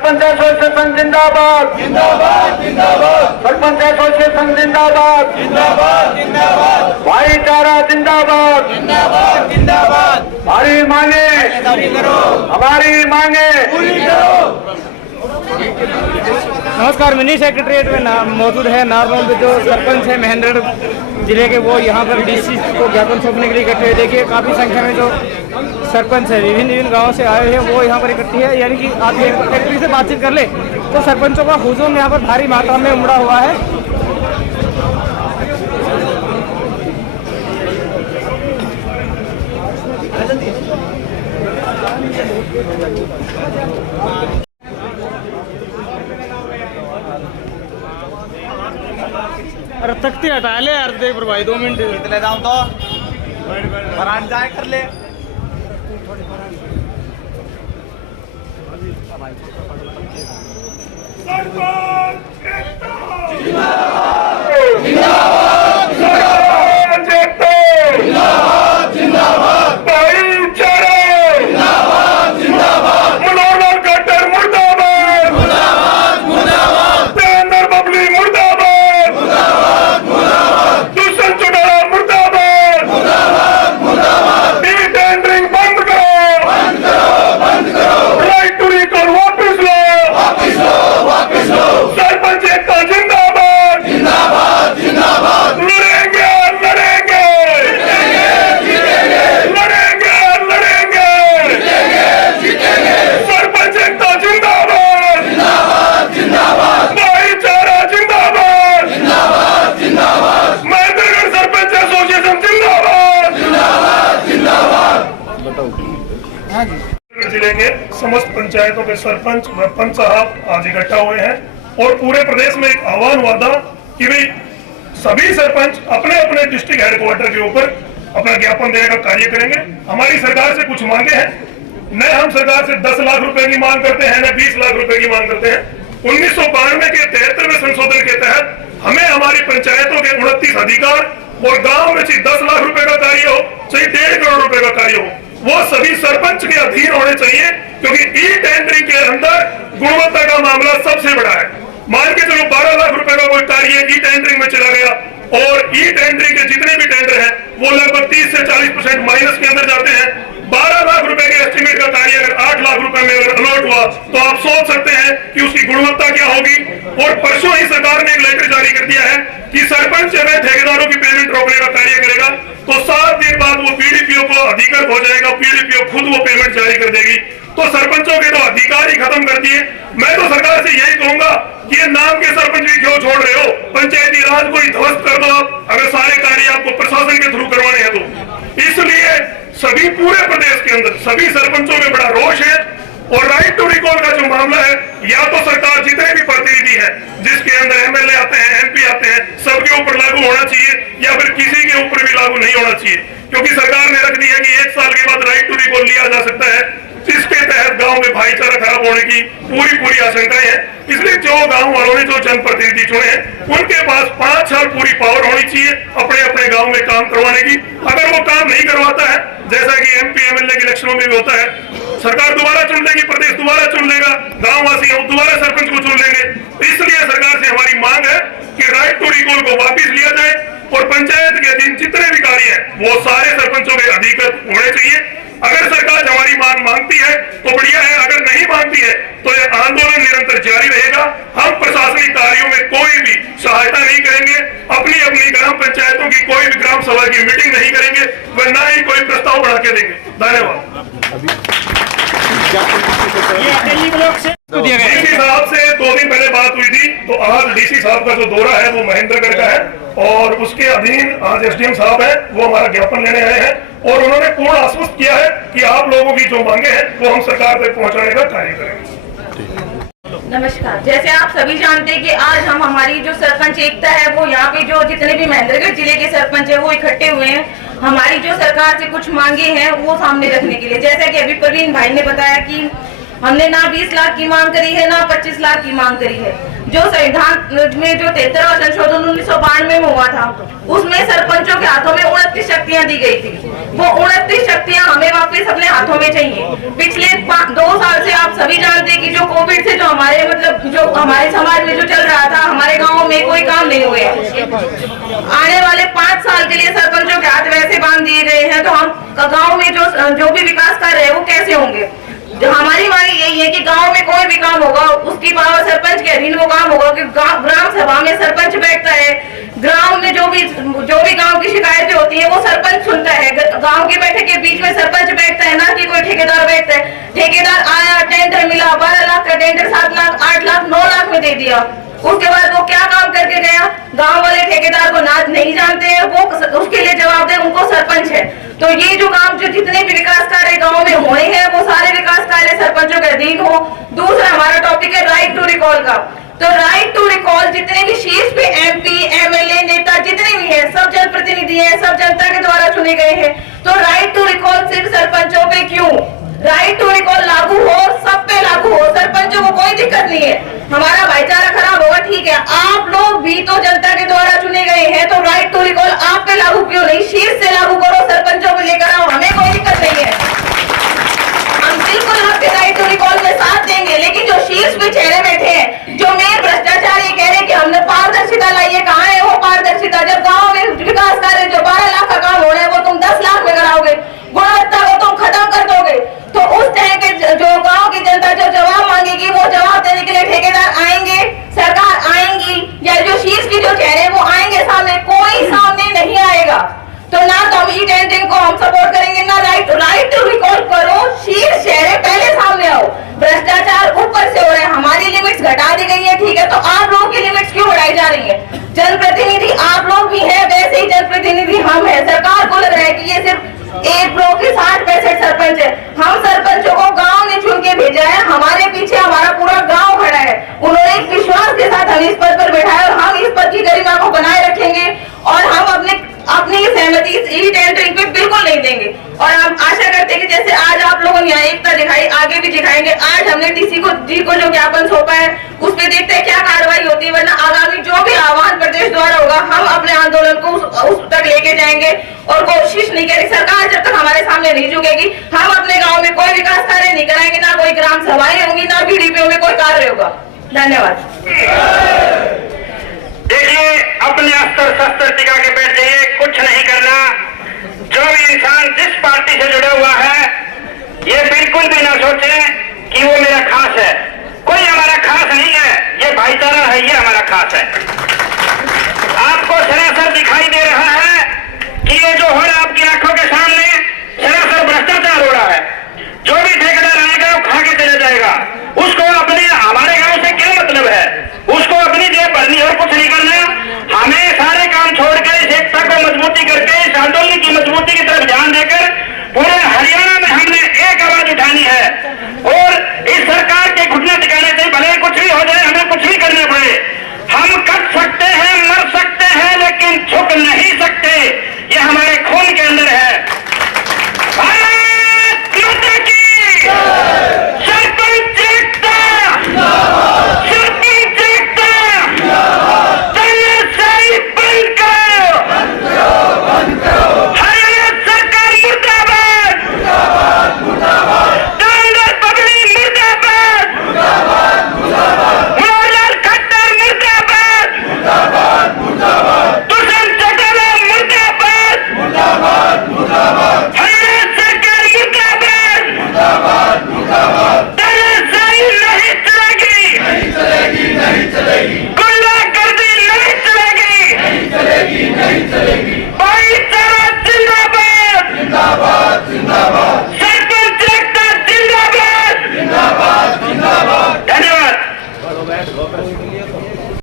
Sarpanch association जिंदाबाद जिंदाबाद जिंदाबाद। सरपंच एसोसिएशन जिंदाबाद जिंदाबाद जिंदाबाद। भाईचारा जिंदाबाद जिंदाबाद जिंदाबाद। हमारी मांगे हमारी मांगे पूरी करो। नमस्कार, मिनी सेक्रेटरीट में मौजूद है नारनौल में जो सरपंच है महेंद्रगढ़ जिले के, वो यहाँ पर डीसी को ज्ञापन सौंपने के लिए इकट्ठे हुए। देखिए काफ़ी संख्या में जो सरपंच है विभिन्न गांवों से आए हैं वो यहाँ पर इकट्ठी है। यानी कि आप ये सेक्रेटरी से बातचीत कर ले तो सरपंचों का हुजूम यहाँ पर भारी मात्रा में उमड़ा हुआ है। अरे तख्ती हटा ले यार, देख भाई 2 मिनट ले जाऊं तो फरान जाए कर ले। जिले के समस्त पंचायतों के सरपंच व पंच साहब आज इकट्ठा हुए हैं और पूरे प्रदेश में एक आह्वान हुआ था कि भाई सभी सरपंच अपने अपने डिस्ट्रिक्ट हेडक्वार्टर के ऊपर अपना ज्ञापन देने का कार्य करेंगे। हमारी सरकार से कुछ मांगे हैं, न हम सरकार से 10 लाख रुपए की मांग करते हैं न 20 लाख रुपए की मांग करते हैं। 1992 के 73वें संशोधन के तहत हमें हमारी पंचायतों के 29 अधिकार और गाँव में चाहे 10 लाख रुपए का कार्य हो चाहे 1.5 करोड़ रुपए का कार्य हो, वो सभी सरपंच के अधीन होने चाहिए, क्योंकि ई टेंडरिंग के अंदर गुणवत्ता का मामला सबसे बड़ा है। मान के चलो 12 लाख रुपए का कोई कार्य ई टेंडरिंग में चला गया और ई टेंडरिंग के जितने भी टेंडर हैं वो लगभग 30 से 40% माइनस के अंदर जाते हैं। 12 लाख रुपए के एस्टिमेट का कार्य अगर 8 लाख रुपए में अगर अलॉट हुआ तो आप सोच सकते हैं कि उसकी गुणवत्ता क्या होगी। और परसों ही सरकार ने एक लेटर जारी कर दिया है कि सरपंच अगर ठेकेदारों की पेमेंट रोकने का कार्य करेगा तो 7 दिन बाद वो पीडीपीओ को अधिकृत हो जाएगा, पीडीपीओ खुद वो पेमेंट जारी कर देगी। तो सरपंचों के तो अधिकार ही खत्म कर दिए। मैं तो सरकार से यही कहूंगा कि ये नाम के सरपंच भी क्यों छोड़ रहे हो, पंचायती राज को ही ध्वस्त कर दो आप, अगर सारे कार्य आपको प्रशासन के थ्रू करवाने हैं तो। इसलिए सभी पूरे प्रदेश के अंदर सभी सरपंचों में बड़ा रोष है। और राइट टू रिकॉल का जो मामला है, या तो सरकार जितने भी प्रतिनिधि हैं जिसके अंदर एमएलए आते हैं, एमपी आते हैं, सबके ऊपर लागू होना चाहिए या फिर किसी के ऊपर भी लागू नहीं होना चाहिए, क्योंकि सरकार ने रख दी है कि 1 साल के बाद राइट टू रिकॉल लिया जा सकता है, जिसके तहत गांव में भाईचारा खराब होने की पूरी आशंकाएं हैं। इसलिए जो गांव वालों ने जो जनप्रतिनिधि चुने हैं उनके पास 5 साल पूरी पावर होनी चाहिए अपने अपने गांव में काम करवाने की। अगर वो काम नहीं करवाता है, जैसा कि एमपी एमएलए के इलेक्शनों में भी होता है, सरकार दोबारा चुन लेगी, प्रदेश दोबारा चुन लेगा, गाँव वासी दोबारा सरपंच को चुन लेंगे। इसलिए सरकार से हमारी मांग है कि राइट टू रिकॉल को वापिस लिया जाए और पंचायत के अधीन जितने भी कार्य हैं वो सारे सरपंचों के अधिकृत होने चाहिए। अगर सरकार हमारी मांग मानती है तो बढ़िया है, अगर नहीं मानती है तो यह आंदोलन निरंतर जारी रहेगा। हम प्रशासनिक कार्यों में कोई भी सहायता नहीं करेंगे, अपनी अपनी ग्राम पंचायतों की कोई भी ग्राम सभा की मीटिंग नहीं करेंगे व न ही कोई प्रस्ताव बढ़ा के देंगे। धन्यवाद। डीसी साहब से 2 दिन पहले बात हुई थी, तो आज डीसी साहब का जो दौरा है वो महेंद्रगढ़ का है और उसके अधीन आज एसडीएम साहब है, वो हमारा ज्ञापन लेने आए हैं और उन्होंने पूर्ण आश्वस्त किया है कि आप लोगों की जो मांगे हैं वो हम सरकार तक पहुंचाने का कार्य करेंगे। नमस्कार, जैसे आप सभी जानते हैं कि आज हम हमारी जो सरपंच एकता है वो यहाँ पे जो जितने भी महेंद्रगढ़ जिले के सरपंच है वो इकट्ठे हुए हैं हमारी जो सरकार से कुछ मांगे हैं वो सामने रखने के लिए। जैसा कि अभी प्रवीण भाई ने बताया कि हमने ना 20 लाख की मांग करी है, ना 25 लाख की मांग करी है। जो संविधान में जो 73वां संशोधन 1992 में हुआ था, उसमें सरपंचों के हाथों में 29 शक्तियां दी गई थी। वो 29 शक्तियां हमें वापस अपने हाथों में चाहिए। पिछले 2 साल से आप सभी जानते हैं कि जो कोविड से जो हमारे जो हमारे समाज में जो चल रहा था, हमारे गाँव में कोई काम नहीं हुए। आने वाले 5 साल के लिए सरपंचों के हाथ वैसे बांध दिए गए हैं, तो हम गाँव में जो भी विकास कार्य है वो कैसे होंगे। जो हमारी मांग यही है कि गांव में कोई भी काम होगा उसकी पावर सरपंच के अधीन वो काम होगा कि ग्राम सभा में सरपंच बैठता है। ग्राम में जो भी गांव की शिकायतें होती है वो सरपंच सुनता है। गांव की बैठक के बीच में सरपंच बैठता है, ना कि कोई ठेकेदार बैठता है। ठेकेदार आया, टेंडर मिला, 12 लाख का टेंडर 7 लाख 8 लाख 9 लाख में दे दिया। उसके बाद वो क्या काम करके गया, गांव वाले ठेकेदार को नहीं जानते हैं, वो उसके लिए जवाबदेह उनको सरपंच है। तो ये जो काम जो जितने भी विकास कार्य गांव में होने हैं वो सारे विकास कार्य सरपंचों के अधीन हो। दूसरा हमारा टॉपिक है राइट टू रिकॉल का। तो राइट टू रिकॉल जितने भी शीर्ष पे MP, MLA, नेता जितने भी हैं, सब जनप्रतिनिधि हैं, सब जनता के द्वारा चुने गए हैं। तो राइट टू रिकॉल सिर्फ सरपंचों पे क्यों? राइट टू रिकॉल लागू हो, सब पे लागू हो, सरपंचों को कोई दिक्कत नहीं है। हमारा भाईचारा खराब होगा, ठीक है, आप लोग भी तो जनता के द्वारा चुने गए हैं, तो राइट टू रिकॉल आप पे लागू क्यों नहीं? शीर्ष से लागू करो, सरपंचों को लेकर आओ, हमें कोई दिक्कत नहीं है। हम बिल्कुल आपके राइट टू रिकॉल में साथ देंगे, लेकिन जो शीर्ष पे चेहरे बैठे हैं, जो मेन भ्रष्टाचार ये कह रहे हैं कि हमने पारदर्शिता लाई है, कहाँ है वो पारदर्शिता? जब गाँव में विकास कार्य जो 12 लाख का काम हो रहा है वो तुम 10 लाख में कराओगे, गुणवत्ता को तुम खत्म कर दोगे, तो उस तरह के जो गांव की जनता जो जवाब मांगेगी वो जवाब देने के लिए ठेकेदार आएंगे, सरकार आएंगी, या जो शीर्ष की जो चेहरे वो आएंगे सामने? कोई सामने नहीं आएगा। तो ना तो हम ई-टेंडरिंग को हम सपोर्ट करेंगे, ना राइट टू रिकॉल करो, शीर्ष चेहरे पहले सामने आओ। भ्रष्टाचार ऊपर से हो रहा है, हमारी लिमिट्स घटा दी गई है, ठीक है, तो आप लोगों की लिमिट्स क्यों बढ़ाई जा रही है? जनप्रतिनिधि आप लोग भी हैं, वैसे ही जनप्रतिनिधि हम हैं। सरकार को लग रहा है कि ये सिर्फ एक ब्लॉक के 60-65 सरपंच है। हम सरपंचों को गांव ने चुन के भेजा है, हमारे पीछे हमारा पूरा गांव खड़ा है। उन्होंने एक विश्वास के साथ हमें इस पद पर बैठाया और हम इस पद की गरिमा को बनाए रखेंगे और हम अपनी सहमति ई-टेंडरिंग पे बिल्कुल नहीं देंगे। और हम आशा करते हैं कि जैसे आज आप लोगों ने यहाँ एकता दिखाई, आगे भी दिखाएंगे। आज हमने DC को जो ज्ञापन सौंपा है उस पर देखते हैं क्या कार्रवाई होती है, वरना आगामी जो भी आह्वान प्रदेश द्वारा होगा हम अपने आंदोलन को उस तक लेके जाएंगे और कोशिश नहीं करेंगे। सरकार जब तक हमारे सामने नहीं झुकेगी, हम अपने गाँव में कोई विकास कार्य नहीं कराएंगे, ना कोई ग्राम सभाएं होंगी, ना BDPO में कोई कार्य होगा। धन्यवाद। देखिए, अपने अस्त्र शस्त्र टिका के बैठ जाइए, कुछ नहीं करना। जो भी इंसान जिस पार्टी से जुड़ा हुआ है ये बिल्कुल भी ना सोचे कि वो मेरा खास है। कोई हमारा खास नहीं है, ये भाईचारा है, ये हमारा खास है।